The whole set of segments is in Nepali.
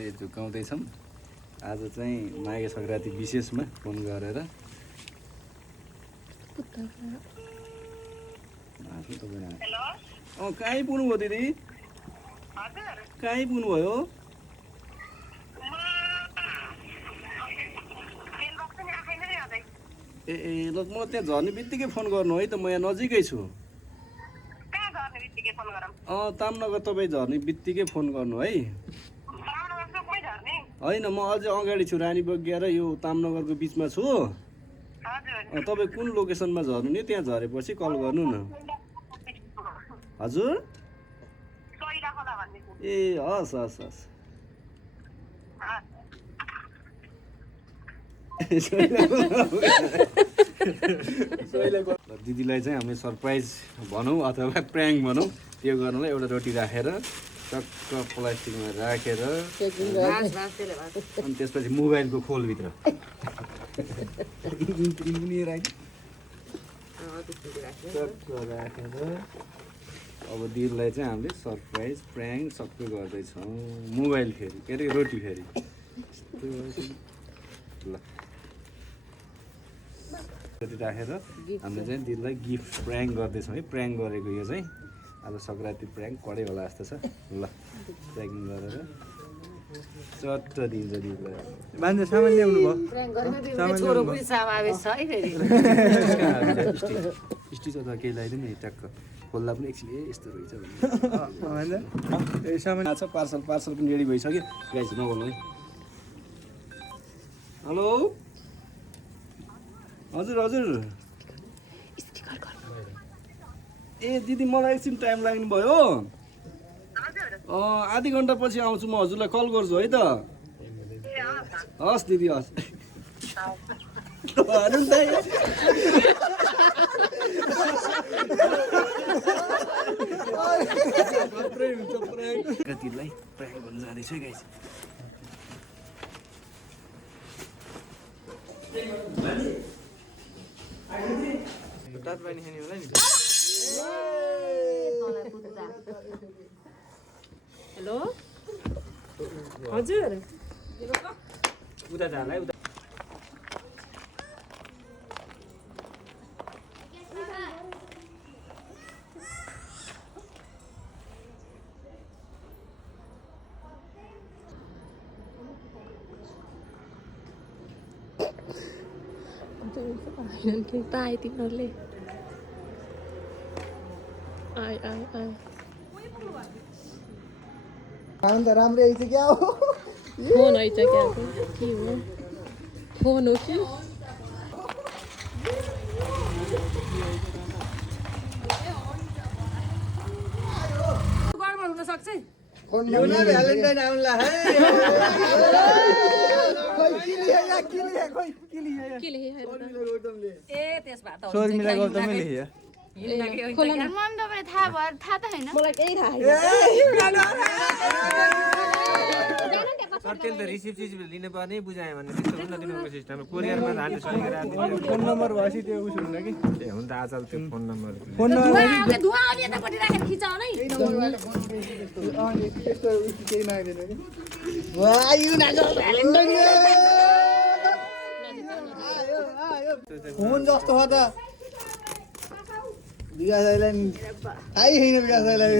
हामीले झुकाउँदैछौँ आज चाहिँ माघे सङ्क्रान्ति विशेषमा फोन गरेर कहाँ पुग्नुभयो दिदी कहाँ पुग्नुभयो ए ल म त्यहाँ झर्ने बित्तिकै फोन गर्नु है त म यहाँ नजिकै छु तामनगर तपाईँ झर्ने बित्तिकै फोन गर्नु है होइन म अझै अगाडि छु रानी बगिया र यो तामनगरको बिचमा छु तपाईँ कुन लोकेसनमा झर्नु नि त्यहाँ झरेपछि कल गर्नु न हजुर ए हस् हस् हस् दिदीलाई चाहिँ हामीले सरप्राइज भनौँ अथवा प्र्याङ्क भनौँ त्यो गर्नलाई एउटा रोटी राखेर टक्क प्लास्टिकमा राखेर अनि त्यसपछि मोबाइलको खोलभित्र राखेर अब दिदीलाई चाहिँ हामीले सरप्राइज प्र्याङ्क सबै गर्दैछौँ मोबाइल फेरि के अरे रोटी फेरि ल राखेर हामीले चाहिँ दिदीलाई गिफ्ट प्र्याङ्क गर्दैछौँ है प्र्याङ्क गरेको यो चाहिँ अब सङ्क्रान्ति प्र्याङ्क कडै होला जस्तो छ ल प्र्याङ्किङ गरेर चट्ट दिन्छ दिदीलाई मान्छे सामान ल्याउनु भयो स्टिच अथवा केही लगाइदिनु नि ट्याक्क खोल्दा पनि एकछिन यस्तो रहेछ भने सामान छ पार्सल पनि रेडी भइसक्यो गाइस नबोल्नु है हेलो हजुर हजुर ए दिदी मलाई एकछिन टाइम लाग्ने भयो आधी घन्टा पछि आउँछु म हजुरलाई कल गर्छु है त हस् दिदी हस् दिदीलाई प्र्याङ्क गर्नु जाँदैछु है गाइस हेलो हजुर उता जाला है उता ताई तिमीहरूले आइ काम त राम्रै आइछ क्या हो फोन आइछ क्या के हो फोन हो कि हुन सक्छ भ्यालेन्टाइन आउला है लिनु पर्ने बुझायो भने कोरियरमा फोन नम्बर भएपछि त्यो उस हुन्न कि ए हुन्छ आज त्यो फोन नम्बर केही माग्दैन फोन जस्तो हो त विकास दाइलाई थाहै छैन विकास दाइलाई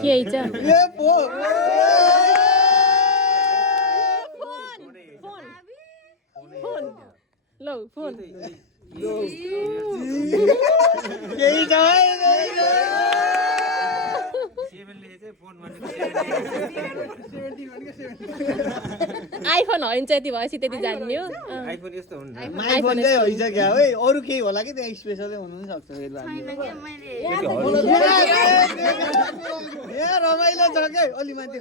के आइछ फोन लौ फोन केही छ आइफोन होइन यति भएपछि त्यति जान्ने हो आइफोन यस्तो हुन्छ आइफोन चाहिँ होइन क्या है अरू केही होला कि त्यहाँ स्पेसलै हुनु पनि सक्छ रमाइलो छ क्या अलि माथि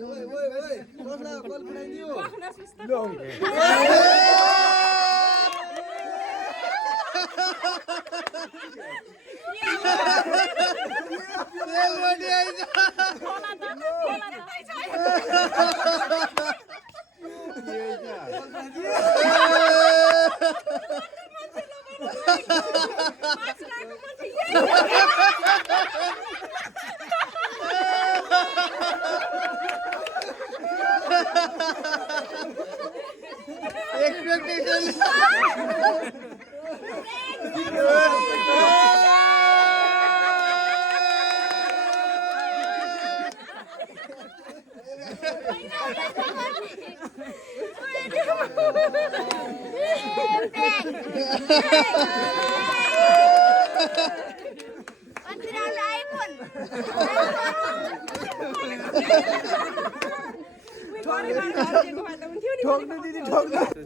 ठोक्नु दिदी ठोक्नु